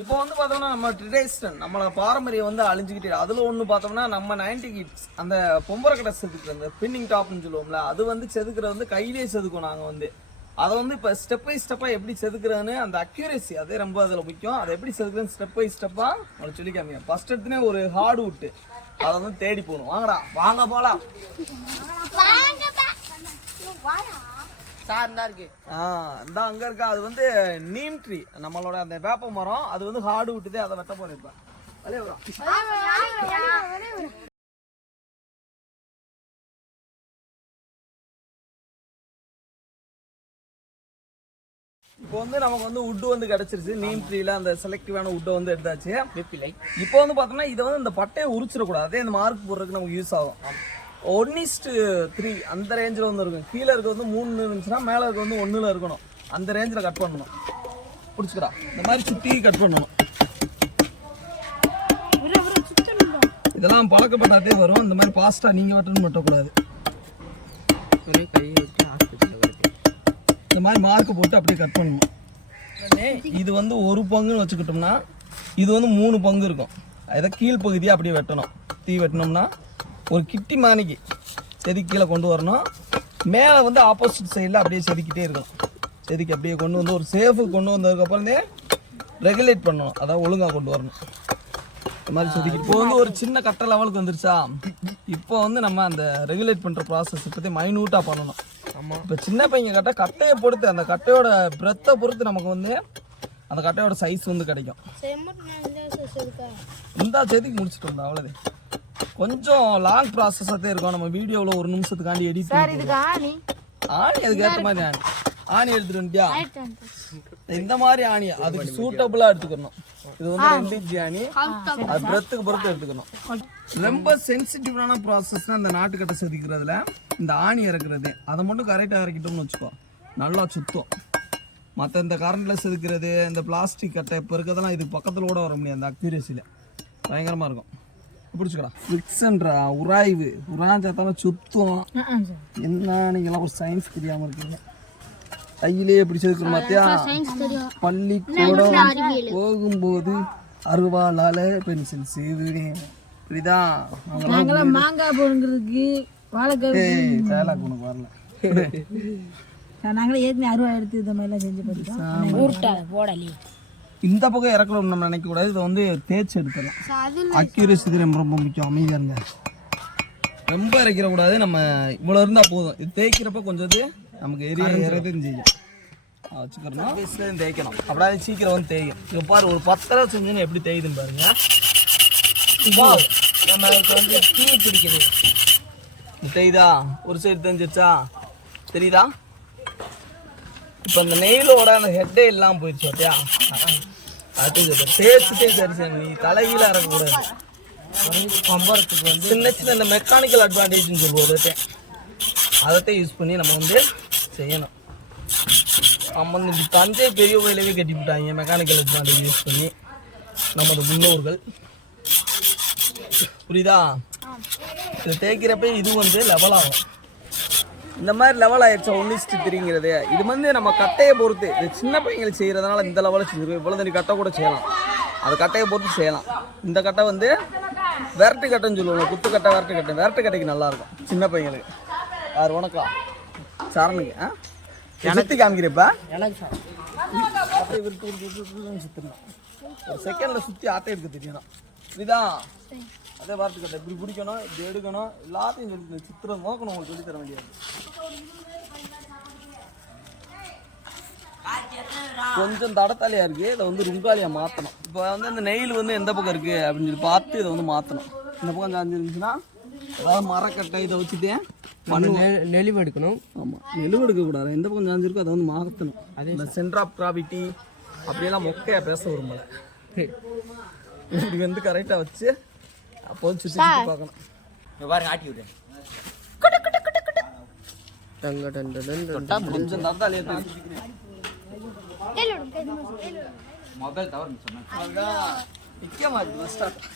இப்போ வந்து பார்த்தோம்னா நம்ம ட்ரெடிஷனல் நம்மள பாரம்பரியம் வந்து அழிஞ்சுக்கிட்டே அதில் ஒன்று பார்த்தோம்னா நம்ம 90 கிட்ஸ் அந்த பொம்பரை கடை செதுக்குற அந்த பின்னிங் டாப்னு சொல்லுவோம்ல அது வந்து செதுக்குறது வந்து கையிலே செதுக்கும் நாங்கள் வந்து அதை வந்து இப்போ ஸ்டெப் பை ஸ்டெப்பாக எப்படி செதுக்குறதுன்னு அந்த அக்யூரேசி அதே ரொம்ப அதில் முக்கியம் அதை எப்படி செதுக்குறதுன்னு ஸ்டெப் பை ஸ்டெப்பாக உங்களுக்கு சொல்லி காமிங்க ஃபர்ஸ்ட் எடுத்துனே ஒரு ஹார்டு விட்டு அதை வந்து தேடி போகணும் வாங்கடா வாங்க போகலாம் இந்த அங்க இருக்கா அது வந்து நீம் ட்ரீ நம்மளோட அந்த வேப்ப மரம் அது வந்து ஹார்டு விட்டுதே அதை வெட்ட போறேன் இப்ப அதே வரும் இப்போ வந்து நமக்கு வந்து உட் வந்து கிடைச்சிருச்சு நீம் ட்ரீல அந்த செலக்டிவான உட்டை வந்து எடுத்தாச்சு இப்போ வந்து பார்த்தோம்னா இதை வந்து இந்த பட்டையை உரிச்சிடக்கூடாது அதே இந்த மார்க் போடுறதுக்கு நமக்கு யூஸ் ஆகும் 1:3 அந்த ரேஞ்சில் வந்து இருக்கும் கீழே இருக்க வந்து 3 இருந்துச்சுன்னா மேலே இருக்க வந்து 1ல் இருக்கணும் அந்த ரேஞ்சில் கட் பண்ணணும் பிடிச்சிக்கிறா இந்த மாதிரி சுற்றி கட் பண்ணணும் இதெல்லாம் பழக்கப்பட்டாதே வரும் இந்த மாதிரி பாஸ்டா நீங்கள் வெட்டணும் வெட்டக்கூடாது இந்த மாதிரி மார்க் போட்டு அப்படியே கட் பண்ணணும் இது வந்து 1 பங்குன்னு வச்சுக்கிட்டோம்னா இது வந்து 3 பங்கு இருக்கும் அதை கீழ் பகுதியாக அப்படியே வெட்டணும் வெட்டினோம்னா ஒரு கிட்டி மானிக்கு செதுக்கி கீழே கொண்டு வரணும் மேலே வந்து ஆப்போசிட் சைடில் அப்படியே செதுக்கிட்டே இருக்கணும் செதுக்கி அப்படியே கொண்டு வந்து ஒரு சேஃபுக்கு கொண்டு வந்ததுக்கப்புறமே ரெகுலேட் பண்ணணும் அதாவது ஒழுங்காக கொண்டு வரணும் இந்த மாதிரி செதுக்கி இப்போ வந்து ஒரு சின்ன கட்டை லெவலுக்கு வந்துருச்சா இப்போ வந்து நம்ம அந்த ரெகுலேட் பண்ணுற ப்ராசஸ் பற்றி மைனூட்டாக பண்ணணும் ஆமாம் இப்போ சின்ன பையன் கட்டையை பொறுத்து அந்த கட்டையோட பிரெத்தை பொறுத்து நமக்கு வந்து அந்த கட்டையோட சைஸ் வந்து கிடைக்கும் இந்த செதுக்கி முடிச்சுட்டு அவ்வளோதே கொஞ்சம் லாங் ப்ராசஸாக தான் இருக்கும் நம்ம வீடியோவில் 1 நிமிஷத்துக்காண்டி எடிட் ஆணி அதுக்கு ஏற்ற மாதிரி ஆணி எடுத்துட்டு வந்துட்டியா இந்த மாதிரி ஆணி அதுக்கு சூட்டபுளாக எடுத்துக்கணும் இது வந்து 2 இன்ச் ஆணி அது பிரெத்துக்கு பொறுத்து எடுத்துக்கணும் ரொம்ப சென்சிட்டிவான ப்ராசஸ்னால் இந்த நாட்டுக்கட்டை செதுக்கிறதுல இந்த ஆணி இறக்குறது அதை மட்டும் கரெக்டாக இறக்கிட்டோம்னு வச்சுக்கோ நல்லா சுத்தம் மற்ற இந்த கரண்டில் செதுக்கிறது இந்த பிளாஸ்டிக் கட்டை இப்போ இருக்கிறதெல்லாம் இதுக்கு பக்கத்தில் கூட வர முடியாது அந்த அக்யூரேசியில் பயங்கரமாக இருக்கும் பிடிச்சிக்கலாம் விக்ஸ்ன்றா உராய்வு உராஞ்சாத்தால சுத்தம் என்ன நீங்களாம் ஒரு சயின்ஸ் தெரியாமல் இருக்கீங்க கையிலே எப்படி செதுக்கணும் பார்த்தியா பள்ளிக்கூடம் போகும்போது அருவாளால பென்சில் செய்வேன் புரியுதா மாங்காய் போடுறதுக்கு டயலாக் உனக்கு வரல நாங்களே ஏற்கனவே அருவா எடுத்து இந்த மாதிரிலாம் செஞ்சு போட்டுருக்கோம் இந்த பக்கம் இறக்கணும்னு நம்ம நினைக்கக்கூடாது இதை வந்து தேய்ச்சி எடுத்துடலாம் அக்யூரேசி ரொம்ப ரொம்ப முக்கியம் அமைதியாக இருங்க ரொம்ப இறக்கிடக்கூடாது நம்ம இவ்வளோ இருந்தால் போதும் இது தேய்க்கிறப்ப கொஞ்சம் இது நமக்கு இறதுன்னு செய்யும் வச்சுக்கிறோம் பேஸ்லேயும் தேய்க்கணும் அப்படியே சீக்கிரம் வந்து தேய்க்கும் இப்போ பாரு ஒரு 10 தடவை செஞ்சோன்னு எப்படி தேய்துன்னு பாருங்க நம்ம இப்போ வந்து தீ பிடிக்குது தேய்தா ஒரு சைடு தெரிஞ்சிருச்சா தெரியுதா இப்போ அந்த நெயிலோட அந்த ஹெட்டே இல்லாமல் போயிடுச்சு பார்த்தியா அது தேய்ச்சிட்டே சரி நீ தலைகீழ இறக்கக்கூடாது பம்பரத்துக்கு வந்து சின்ன சின்ன இந்த மெக்கானிக்கல் அட்வான்டேஜ்னு சொல்லுவோம் அதைத்தான் யூஸ் பண்ணி நம்ம வந்து செய்யணும் நம்ம வந்து தஞ்சை பெரிய கோயிலவே கட்டிவிட்டாங்க மெக்கானிக்கல் அட்வான்டேஜ் யூஸ் பண்ணி நமது முன்னோர்கள் புரியுதா இதை தேய்க்கிறப்ப இது வந்து லெவல் ஆகும் இந்த மாதிரி லெவல் ஆயிடுச்சா 1:3ங்கிறது இது வந்து நம்ம கட்டையை பொறுத்து இது சின்ன பையங்களுக்கு செய்கிறதுனால இந்த லெவலில் செஞ்சுருக்கோம் இவ்வளோ தண்ணி கட்டை கூட செய்யலாம் அது கட்டையை பொறுத்து செய்யலாம் இந்த கட்டை வந்து விரட்டு கட்டைன்னு சொல்லுவாங்க குத்து கட்டை விரட்டு கட்டைக்கு நல்லாயிருக்கும் சின்ன பையங்களுக்கு யார் உனக்கலாம் சரணுக்கு எனக்கு காமிக்கிறப்ப எனக்கு அப்படியே விட்டு சுற்றணும் ஒரு செகண்டில் சுற்றி ஆட்டை எடுக்க தெரியணும் இதுதான் அதே வார்த்தை கட்டை இப்படி பிடிக்கணும் இப்படி எடுக்கணும் எல்லாத்தையும் சொல்லி சித்திரம் நோக்கணும் உங்களுக்கு சொல்லி தர வேண்டியது கொஞ்சம் தடத்தாலியா இருக்கு இதை வந்து ருங்காலியா மாற்றணும் இப்போ வந்து இந்த நெயில் வந்து எந்த பக்கம் இருக்கு அப்படின்னு சொல்லி பார்த்து இதை வந்து மாற்றணும் இந்த பக்கம் சாஞ்சிருந்துச்சுன்னா அதாவது மரக்கட்டை இதை வச்சுட்டு நெளிவு எடுக்கணும். ஆமாம் நெளிவு எடுக்கக்கூடாது எந்த பக்கம் சாஞ்சிருக்கோ அதை வந்து மாற்றணும் அதே இந்த சென்டர் ஆஃப் கிராவிட்டி அப்படியெல்லாம் மொக்கையாக பேச விரும்பலை இப்படி வந்து கரெக்டாக வச்சு அப்போ சுற்றி பார்க்கணும் பாருங்க ஆட்டி விடுறேன் கொஞ்சம் தந்தாலே மொபைல் தவறு சொன்னா நிற்க மாட்டேன்